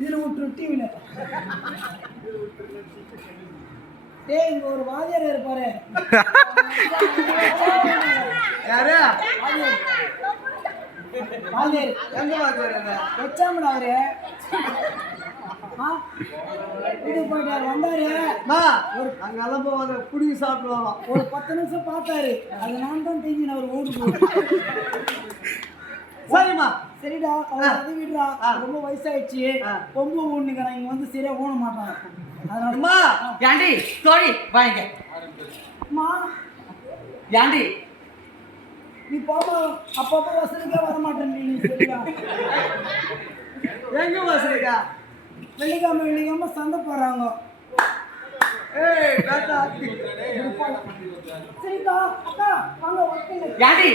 இதுல விட்டுரு டிவில. டேய் இங்க ஒரு வாதியார் இருப்பாரு. யாரு? வாதியார். எங்க வாதியார்? வச்சாமடா அவரு. வீட்டுக்கு போயிட்டாரு. வந்தாரு. அங்கெல்லாம் போவாங்க, புடிங்கி சாப்பிடுவாங்க. ஒரு 10 நிமிஷம் பார்த்தாரு. அது நான் தான் தெரிஞ்சு அவர் ஓடு. சரிம்மா, சரிடா அவன் அது விடுறா. ரொம்ப வயசாயிடுச்சு. கொம்பு ஊனுங்கிறான். இங்க வந்து சரியா ஊன மாட்டான். அதனாலமா ஏண்டி தோழி வாங்க. அம்மா ஏண்டி நீ போமா அப்பப்போ வசதிக்கே வர மாட்டேன். நீ சரியா எங்க வசதிக்கா? வெள்ளிக்கிழமை சண்டை போடுறாங்க. ஏய் தாத்தா சரிக்கா அக்கா வாங்க ஒர்க்கிங். ஏண்டி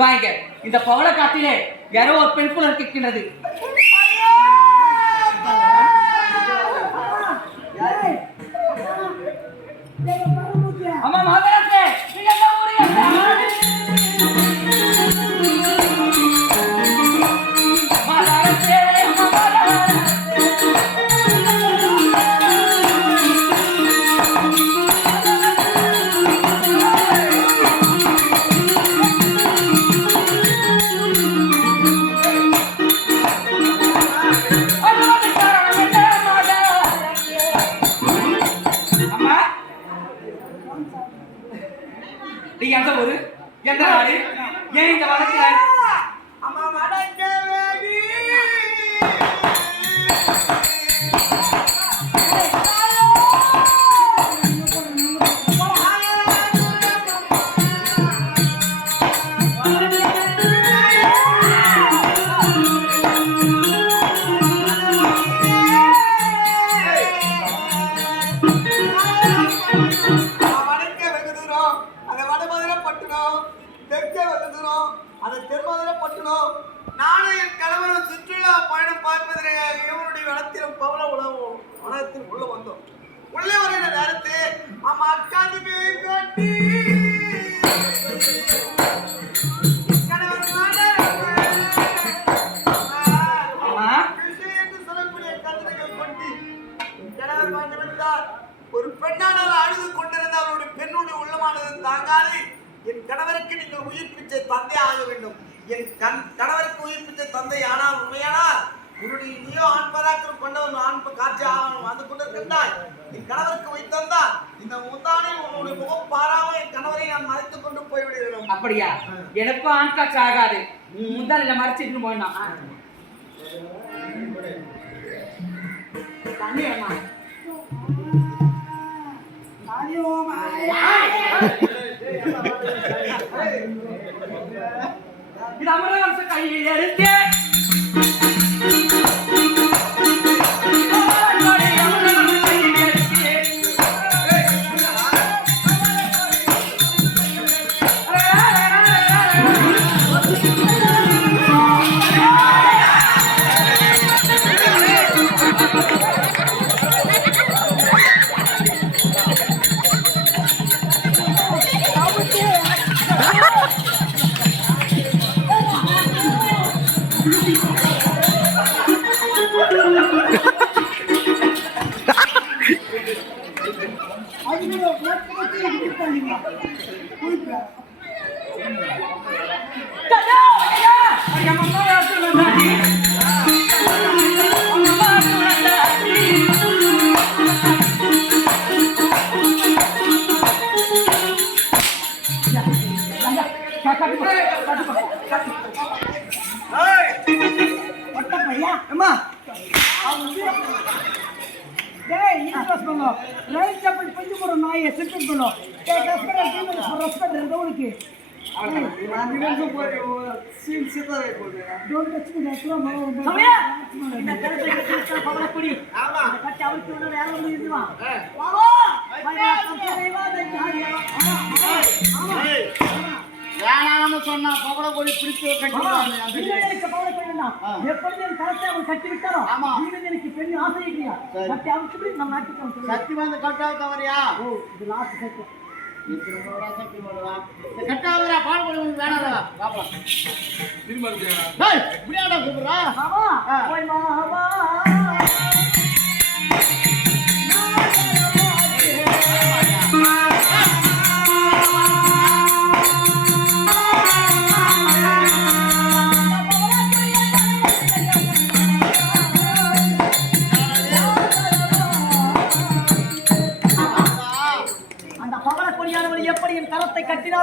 வாங்க. இந்த பவள காட்டிலே யாரோ ஒரு பெண் குழந்தை கேட்கின்றது. அம்மா மாதரசே நீங்க என்ன ஊரு? மாதரசே அம்மா மாதரசே. எந்த ஊரு எந்த நாடு ஏன் இந்த வழக்கில் அம்மா வடக்கே வேடி நானும் என் கணவரும் சுற்றுலா பயணம் பார்ப்பதற்காக இவனுடைய வளத்திலும் பவள உணவு வனத்தில் உள்ள வந்தோம். உள்ளே வருகிற நேரத்தில் அம்மா அக்காந்து கட்டி கணவர் சொல்லக்கூடிய கதிரைகள் கொண்டு கணவர் வந்துவிட்டார். ஒரு பெண்ணானால் அழுது கொண்டிருந்த அவருடைய பெண்ணுடைய உள்ளமானது தாங்காது. என் கணவருக்கு நீங்கள் உயிர் பிச்சை தந்தை ஆக வேண்டும். என் கணவருக்கு உயிர் பிச்சை தந்தை ஆனால் உண்மையானால் உன்னுடைய நீயோ ஆண் பராக்கிரம் கொண்டவன் ஆண் காட்சி ஆகணும். அது கொண்டு இருந்தாய். என் கணவருக்கு வைத்தந்தா இந்த முந்தானை உன்னுடைய முகம் பாராம என் கணவரை நான் மறைத்துக் கொண்டு போய்விடுகிறோம். அப்படியா? எனக்கும் ஆண் காட்சி ஆகாது. முந்தானை மறைச்சிட்டு போயிடணும். இது அமரவரச கையில் எடுத்து சொன்னா பவள கொடி பிடிச்சு கட்டி விட்டாரோ எனக்கு பெரிய ஆசை இல்லையா? நம்ம நாட்டுக்கு சக்தி வந்து கட்டாவது தவறியா? இது லாஸ்ட் சக்தி கட்டாவதா பால் கொடி வேணாதா பாப்பா திரும்ப கூப்பிடுறா.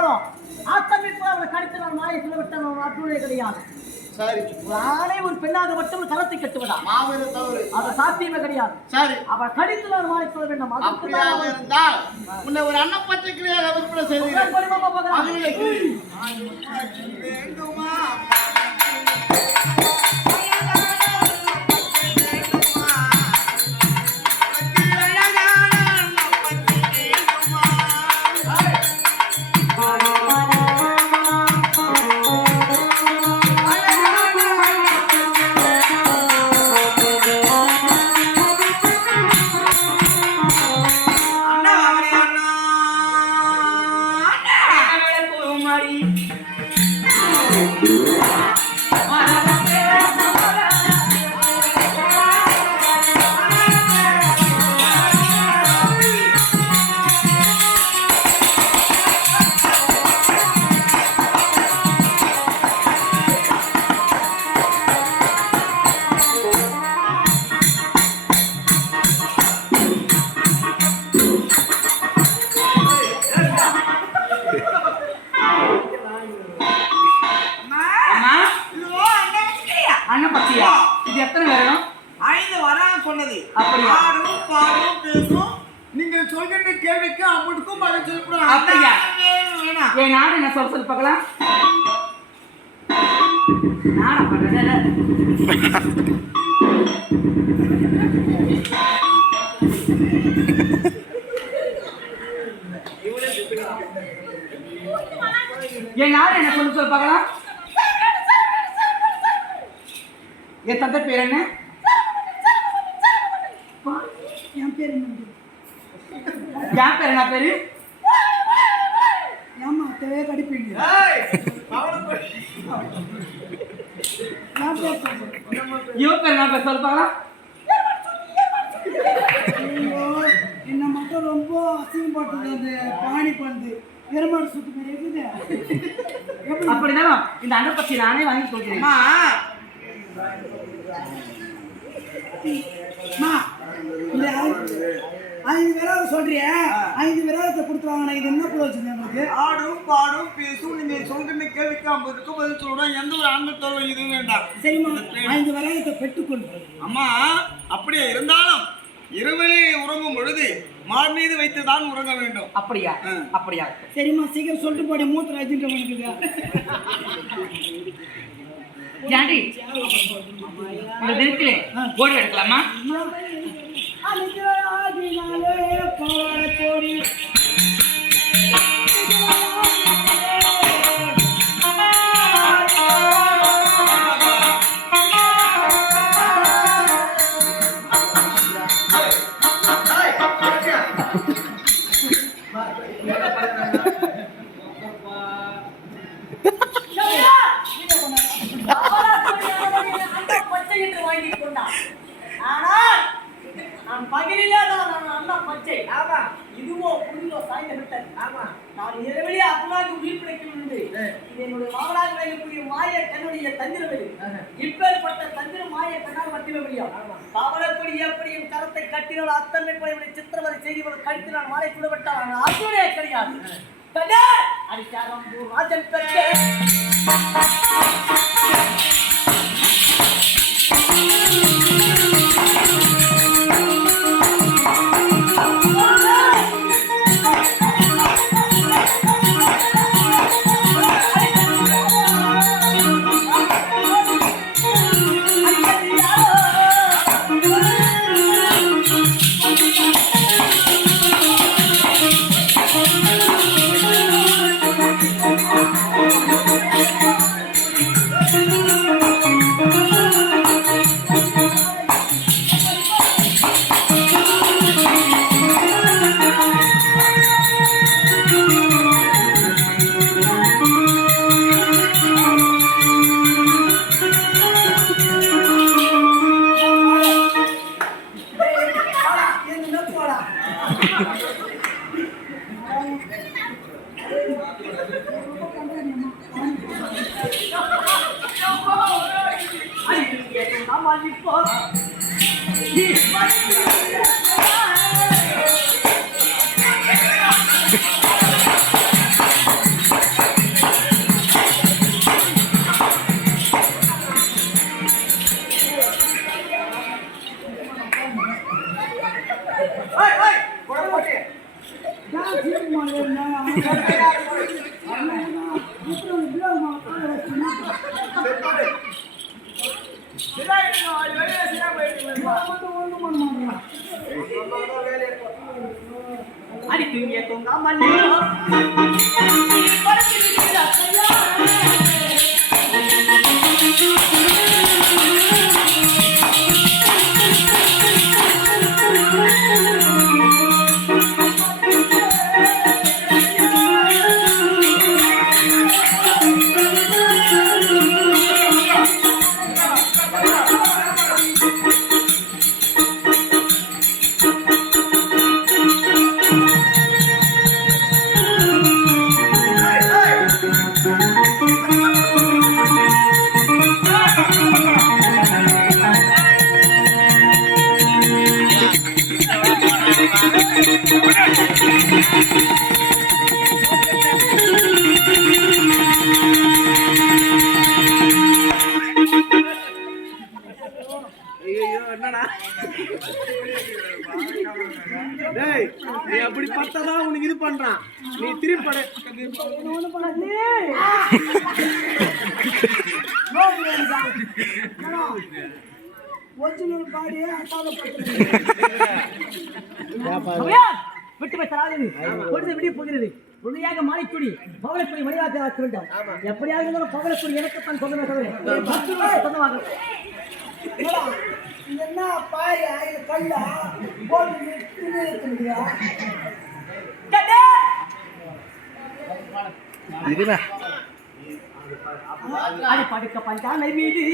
இருந்தாலும் ஆத்தமிப்பு அவரை கடித்து நான் மாயை சொல்லவிட்ட நாட்டுடைய கிடையாது. சரி, நானே ஒரு பெண்ணாக மட்டும் கலத்தை கட்டுவதா மாபெரும் தவறு. அது சாத்தியமே கிடையாது. சரி, அவள் கடித்து நான் மாயை சொல்ல வேண்டும். அப்படியாக இருந்தால் உன்னை ஒரு அன்னப்பச்சைக்கிளியாக விற்பனை செய்கிறேன். வேண்டுமா? அன்னப்பச்சியா? இது எத்தனை வேணும்? 5 வரான்னு சொன்னது. அப்படியா? ஆடும் பாடும் பேசும். நீங்கள் சொல்கின்ற கேள்விக்கு அம்முடுக்கும் பதில் சொல்லக்கூடாது. அப்படியா? வேணாம். என் நாடு என்ன சொல்ல பார்க்கலாம். நாடா பண்றேன். என் நாடு என்ன சொல்ல பார்க்கலாம். என் தந்தை பேர் என்ன? என் பேர் என்ன? என் பேர் என்ன பேரு? ஏமா தேவையே படிப்பீங்க. இவன் பேர் என்ன பேர் சொல்ல பார்க்கலாம். என்ன மட்டும் ரொம்ப அசிங்கப்பட்டது. அந்த பாணி பண்ணு பெருமாடு சுத்து மாதிரி இருக்குது. அப்படிதான் இந்த அன்னப்பச்சி நானே வாங்கி கொடுக்கிறேன். ஐந்து பேராவது சொல்றிய 5 பேராவது கொடுத்துருவாங்க. இது என்ன பிரயோஜனம் உங்களுக்கு? ஆடும் பாடும் பேசும். நீங்க சொல்கின்ற கேள்விக்கு 50 பதில் சொல்லணும். எந்த ஒரு ஆன்மத்தோட இதுவும் வேண்டாம். சரிம்மா, 5 பேராவது பெற்றுக்கொண்டு. அம்மா, அப்படியே இருந்தாலும் இரவிலே உறங்கும் பொழுது மார் மீது வைத்து தான் உறங்க வேண்டும். அப்படியா? அப்படியா? சரிம்மா, சீக்கிரம் சொல்லிட்டு போடி. மூத்திர அஜின்றவனுக்கு ஜாண்டி இந்த தினத்திலே ஓடி எடுக்கலாமா? கரத்தை கட்டினால் அத்தனை சித்திரவதை செய்திகள் கழித்து நான் மாலை சுடப்பட்டால் அதுவே கிடையாது. ராஜன் பெற்ற அடி தூங்கிய தூங்காமல் டேய் நீ அப்படி பார்த்தாதான் உனக்கு இது பண்றான் நீ திருப்பி பட விட்டு வைத்தராது பொழுது விடிய போகிறது உண்மையாக மாலைக்குடி பவளக்குடி மணியாக்க ஆக்க வேண்டும் எப்படியாக இருந்தாலும் பவளக்குடி எனக்குத்தான் சொல்லவே சொந்தமாக என்ன பாரு கல்ல அது படுக்க பஞ்சானை மீது